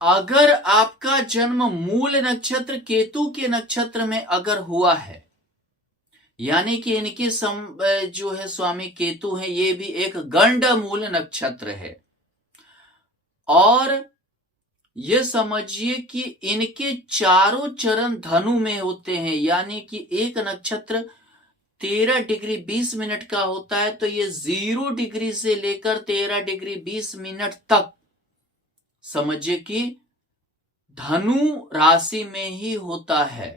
अगर आपका जन्म मूल नक्षत्र केतु के नक्षत्र में अगर हुआ है, यानी कि इनके जो है स्वामी केतु है, ये भी एक गंड मूल नक्षत्र है। और ये समझिए कि इनके चारों चरण धनु में होते हैं, यानी कि एक नक्षत्र 13 डिग्री 20 मिनट का होता है, तो ये 0 डिग्री से लेकर 13 डिग्री 20 मिनट तक समझिए कि धनु राशि में ही होता है।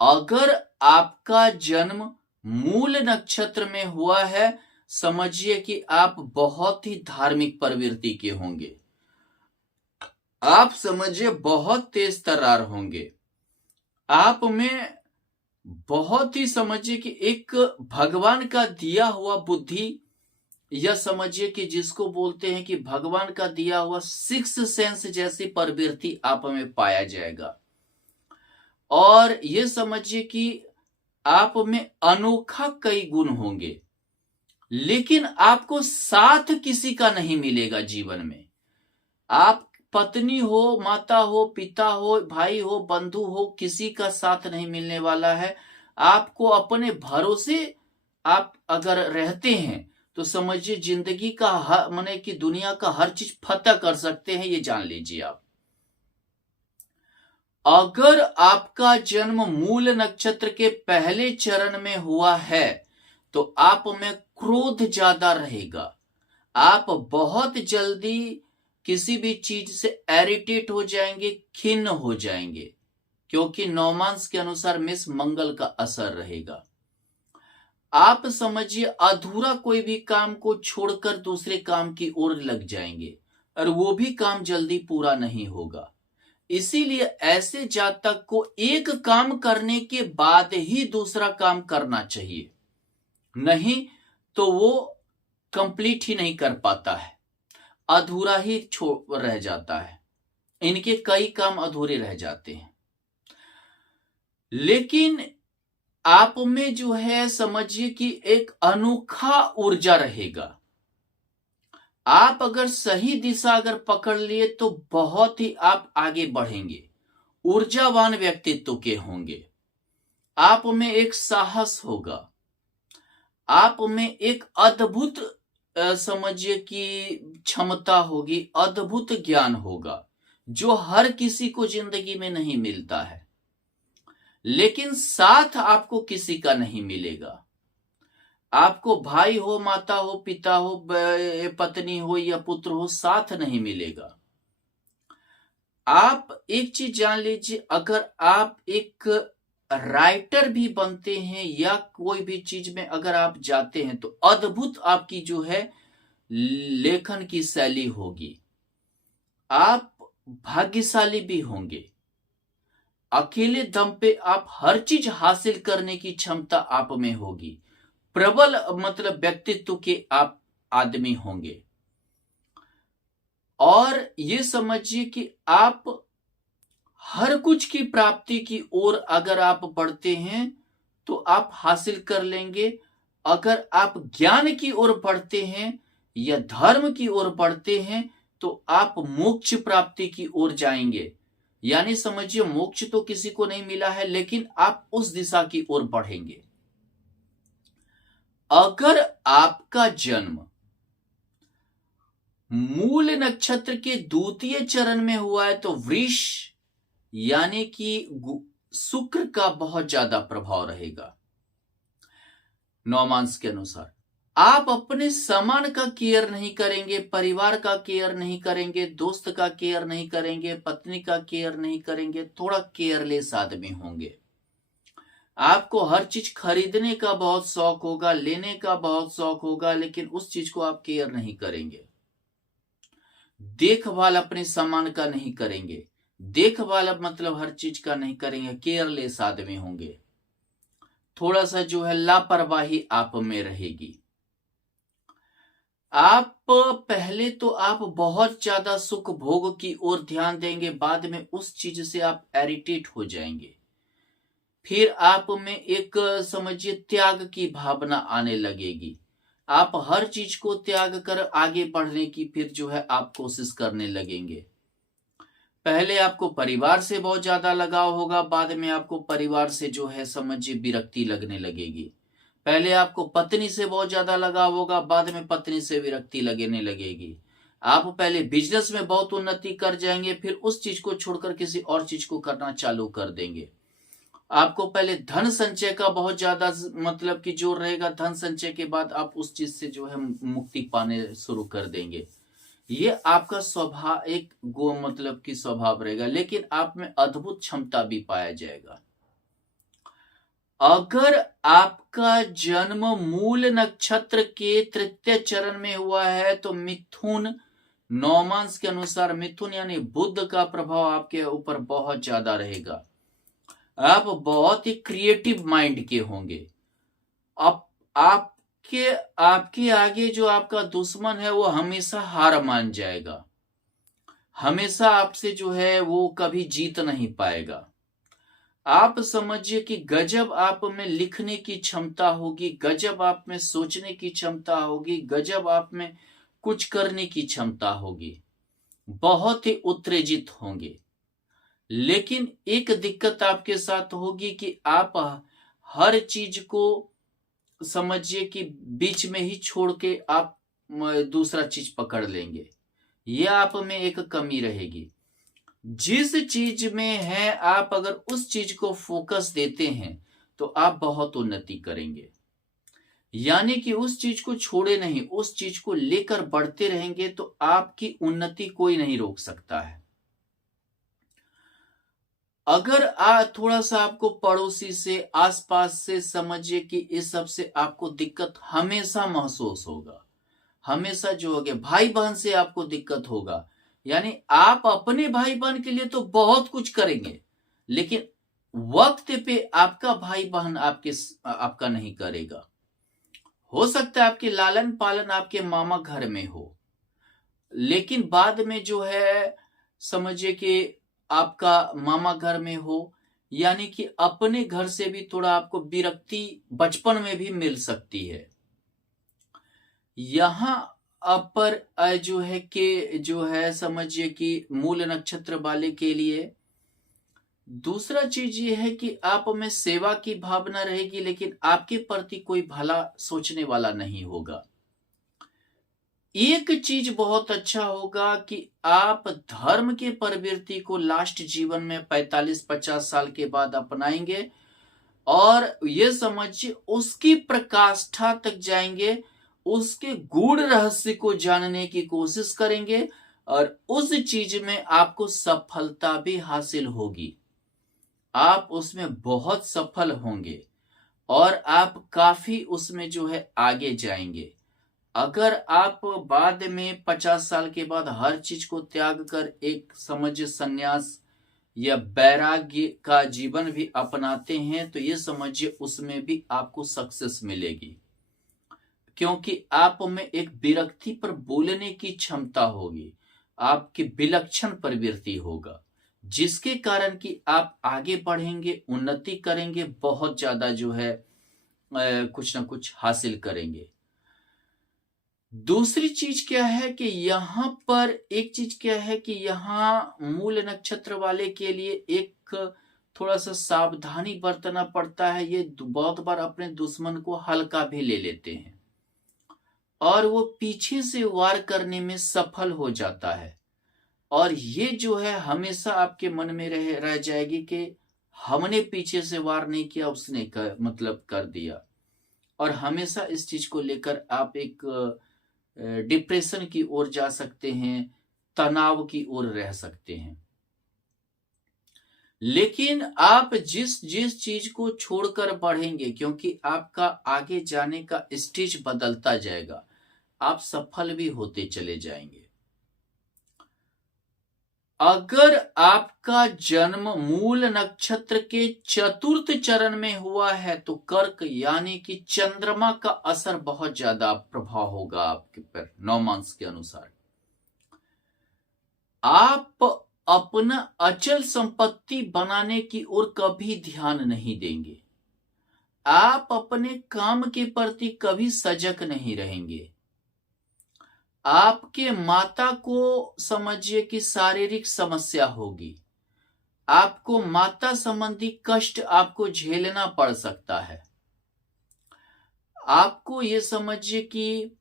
अगर आपका जन्म मूल नक्षत्र में हुआ है, समझिए कि आप बहुत ही धार्मिक प्रवृत्ति के होंगे। आप समझिए बहुत तेज तर्रार होंगे। आप में बहुत ही समझिए कि एक भगवान का दिया हुआ बुद्धि, यह समझिए कि जिसको बोलते हैं कि भगवान का दिया हुआ सिक्स सेंस जैसी प्रवृत्ति आप में पाया जाएगा। और ये समझिए कि आप में अनोखा कई गुण होंगे, लेकिन आपको साथ किसी का नहीं मिलेगा जीवन में। आप पत्नी हो, माता हो, पिता हो, भाई हो, बंधु हो, किसी का साथ नहीं मिलने वाला है। आपको अपने भरोसे आप अगर रहते हैं तो समझिए जिंदगी का माने कि दुनिया का हर चीज फतह कर सकते हैं, ये जान लीजिए आप। अगर आपका जन्म मूल नक्षत्र के पहले चरण में हुआ है तो आप में क्रोध ज्यादा रहेगा। आप बहुत जल्दी किसी भी चीज से इरिटेट हो जाएंगे, खिन्न हो जाएंगे, क्योंकि नौमांस के अनुसार मिस मंगल का असर रहेगा। आप समझिए अधूरा कोई भी काम को छोड़कर दूसरे काम की ओर लग जाएंगे और वो भी काम जल्दी पूरा नहीं होगा। इसीलिए ऐसे जातक को एक काम करने के बाद ही दूसरा काम करना चाहिए, नहीं तो वो कंप्लीट ही नहीं कर पाता है, अधूरा ही रह जाता है। इनके कई काम अधूरे रह जाते हैं। लेकिन आप में जो है समझिए कि एक अनोखा ऊर्जा रहेगा। आप अगर सही दिशा अगर पकड़ लिए तो बहुत ही आप आगे बढ़ेंगे, ऊर्जावान व्यक्तित्व के होंगे। आप में एक साहस होगा, आप में एक अद्भुत समझिए कि क्षमता होगी, अद्भुत ज्ञान होगा जो हर किसी को जिंदगी में नहीं मिलता है। लेकिन साथ आपको किसी का नहीं मिलेगा। आपको भाई हो, माता हो, पिता हो, पत्नी हो या पुत्र हो, साथ नहीं मिलेगा। आप एक चीज जान लीजिए, अगर आप एक राइटर भी बनते हैं या कोई भी चीज में अगर आप जाते हैं तो अद्भुत आपकी जो है लेखन की शैली होगी। आप भाग्यशाली भी होंगे। अकेले दम पे आप हर चीज हासिल करने की क्षमता आप में होगी। प्रबल मतलब व्यक्तित्व के आप आदमी होंगे। और ये समझिए कि आप हर कुछ की प्राप्ति की ओर अगर आप बढ़ते हैं तो आप हासिल कर लेंगे। अगर आप ज्ञान की ओर बढ़ते हैं या धर्म की ओर बढ़ते हैं तो आप मोक्ष प्राप्ति की ओर जाएंगे। यानी समझिए मोक्ष तो किसी को नहीं मिला है, लेकिन आप उस दिशा की ओर बढ़ेंगे। अगर आपका जन्म मूल नक्षत्र के द्वितीय चरण में हुआ है तो वृष यानी कि शुक्र का बहुत ज्यादा प्रभाव रहेगा। नौमांस के अनुसार आप अपने सामान का केयर नहीं करेंगे, परिवार का केयर नहीं करेंगे, दोस्त का केयर नहीं करेंगे, पत्नी का केयर नहीं करेंगे, थोड़ा केयरलेस आदमी होंगे। आपको हर चीज खरीदने का बहुत शौक होगा, लेने का बहुत शौक होगा, लेकिन उस चीज को आप केयर नहीं करेंगे। देखभाल अपने सामान का नहीं करेंगे, देखभाल मतलब हर चीज का नहीं करेंगे, केयरलेस आदमी होंगे। थोड़ा सा जो है लापरवाही आप में रहेगी। आप पहले तो आप बहुत ज्यादा सुख भोग की ओर ध्यान देंगे, बाद में उस चीज से आप इरिटेट हो जाएंगे। फिर आप में एक समझिए त्याग की भावना आने लगेगी। आप हर चीज को त्याग कर आगे बढ़ने की फिर जो है आप कोशिश करने लगेंगे। पहले आपको परिवार से बहुत ज्यादा लगाव होगा, बाद में आपको परिवार से जो है समझिए विरक्ति लगने लगेगी। पहले आपको पत्नी से बहुत ज्यादा लगाव होगा, बाद में पत्नी से विरक्ति लगने लगेगी। आप पहले बिजनेस में बहुत उन्नति कर जाएंगे, फिर उस चीज को छोड़कर किसी और चीज को करना चालू कर देंगे। आपको पहले धन संचय का बहुत ज्यादा मतलब कि जोर रहेगा, धन संचय के बाद आप उस चीज से जो है मुक्ति पाने शुरू कर देंगे। ये आपका स्वभाव एक गो मतलब की स्वभाव रहेगा, लेकिन आप में अद्भुत क्षमता भी पाया जाएगा। अगर आपका जन्म मूल नक्षत्र के तृतीय चरण में हुआ है तो मिथुन, नौमांस के अनुसार मिथुन यानी बुध का प्रभाव आपके ऊपर बहुत ज्यादा रहेगा। आप बहुत ही क्रिएटिव माइंड के होंगे। आपके आगे जो आपका दुश्मन है वो हमेशा हार मान जाएगा, हमेशा आपसे जो है वो कभी जीत नहीं पाएगा। आप समझिए कि गजब आप में लिखने की क्षमता होगी, गजब आप में सोचने की क्षमता होगी, गजब आप में कुछ करने की क्षमता होगी, बहुत ही उत्तेजित होंगे। लेकिन एक दिक्कत आपके साथ होगी कि आप हर चीज को समझिए कि बीच में ही छोड़ के आप दूसरा चीज पकड़ लेंगे। यह आप में एक कमी रहेगी। जिस चीज में है आप अगर उस चीज को फोकस देते हैं तो आप बहुत उन्नति करेंगे। यानी कि उस चीज को छोड़े नहीं, उस चीज को लेकर बढ़ते रहेंगे तो आपकी उन्नति कोई नहीं रोक सकता है। अगर थोड़ा सा आपको पड़ोसी से, आसपास से समझिए कि इस सब से आपको दिक्कत हमेशा महसूस होगा, हमेशा जो होगा भाई बहन से आपको दिक्कत होगा। यानी आप अपने भाई बहन के लिए तो बहुत कुछ करेंगे, लेकिन वक्त पे आपका भाई बहन आपका नहीं करेगा। हो सकता है आपके लालन पालन आपके मामा घर में हो, लेकिन बाद में जो है समझिए कि आपका मामा घर में हो, यानी कि अपने घर से भी थोड़ा आपको विरक्ति बचपन में भी मिल सकती है। यहां पर जो है कि जो है समझिए कि मूल नक्षत्र वाले के लिए दूसरा चीज ये है कि आप में सेवा की भावना रहेगी, लेकिन आपके प्रति कोई भला सोचने वाला नहीं होगा। एक चीज बहुत अच्छा होगा कि आप धर्म के प्रवृत्ति को लास्ट जीवन में 45-50 साल के बाद अपनाएंगे और ये समझिए उसकी प्रकाष्ठा तक जाएंगे, उसके गूढ़ रहस्य को जानने की कोशिश करेंगे और उस चीज में आपको सफलता भी हासिल होगी। आप उसमें बहुत सफल होंगे और आप काफी उसमें जो है आगे जाएंगे। अगर आप बाद में 50 साल के बाद हर चीज को त्याग कर एक समझिए संन्यास या वैराग्य का जीवन भी अपनाते हैं तो ये समझिए उसमें भी आपको सक्सेस मिलेगी, क्योंकि आप में एक विरक्ति पर बोलने की क्षमता होगी, आपकी विलक्षण प्रवृत्ति होगा, जिसके कारण कि आप आगे बढ़ेंगे, उन्नति करेंगे, बहुत ज्यादा जो है कुछ ना कुछ हासिल करेंगे। दूसरी चीज क्या है कि यहां पर एक चीज क्या है कि यहां मूल नक्षत्र वाले के लिए एक थोड़ा सा सावधानी बरतना पड़ता है। ये बहुत बार अपने दुश्मन को हल्का भी ले लेते हैं और वो पीछे से वार करने में सफल हो जाता है, और ये जो है हमेशा आपके मन में रह जाएगी कि हमने पीछे से वार नहीं किया, उसने मतलब कर दिया। और हमेशा इस चीज को लेकर आप एक डिप्रेशन की ओर जा सकते हैं, तनाव की ओर रह सकते हैं। लेकिन आप जिस जिस चीज को छोड़कर बढ़ेंगे, क्योंकि आपका आगे जाने का स्टेज बदलता जाएगा, आप सफल भी होते चले जाएंगे। अगर आपका जन्म मूल नक्षत्र के चतुर्थ चरण में हुआ है तो कर्क यानी कि चंद्रमा का असर बहुत ज्यादा प्रभाव होगा आपके पर। नौमांस के अनुसार आप अपना अचल संपत्ति बनाने की ओर कभी ध्यान नहीं देंगे, आप अपने काम के प्रति कभी सजग नहीं रहेंगे, आपके माता को समझिए कि शारीरिक समस्या होगी, आपको माता संबंधी कष्ट आपको झेलना पड़ सकता है। आपको ये समझिए कि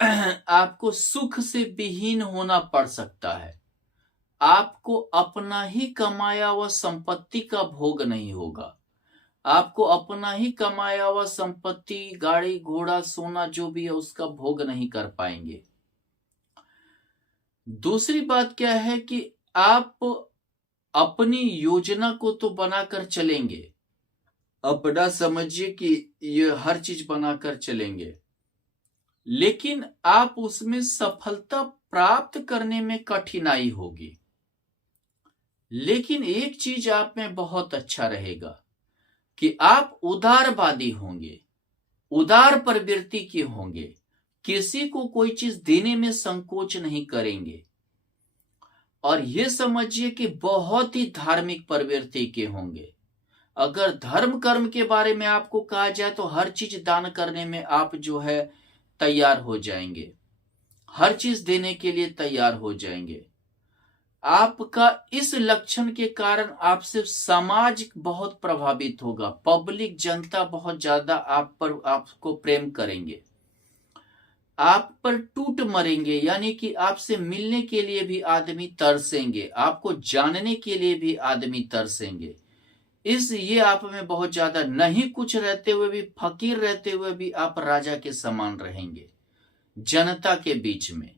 आपको सुख से विहीन होना पड़ सकता है। आपको अपना ही कमाया हुआ संपत्ति का भोग नहीं होगा। आपको अपना ही कमाया हुआ संपत्ति, गाड़ी घोड़ा, सोना जो भी है उसका भोग नहीं कर पाएंगे। दूसरी बात क्या है कि आप अपनी योजना को तो बनाकर चलेंगे, अपना समझिए कि ये हर चीज बनाकर चलेंगे, लेकिन आप उसमें सफलता प्राप्त करने में कठिनाई होगी। लेकिन एक चीज आप में बहुत अच्छा रहेगा कि आप उदारवादी होंगे, उदार प्रवृत्ति के होंगे, किसी को कोई चीज देने में संकोच नहीं करेंगे, और ये समझिए कि बहुत ही धार्मिक प्रवृत्ति के होंगे। अगर धर्म कर्म के बारे में आपको कहा जाए तो हर चीज दान करने में आप जो है तैयार हो जाएंगे, हर चीज देने के लिए तैयार हो जाएंगे। आपका इस लक्षण के कारण आपसे समाज बहुत प्रभावित होगा, पब्लिक जनता बहुत ज्यादा आपको प्रेम करेंगे, आप पर टूट मरेंगे, यानी कि आपसे मिलने के लिए भी आदमी तरसेंगे, आपको जानने के लिए भी आदमी तरसेंगे। ये आप में बहुत ज्यादा नहीं कुछ रहते हुए भी, फकीर रहते हुए भी आप राजा के समान रहेंगे जनता के बीच में।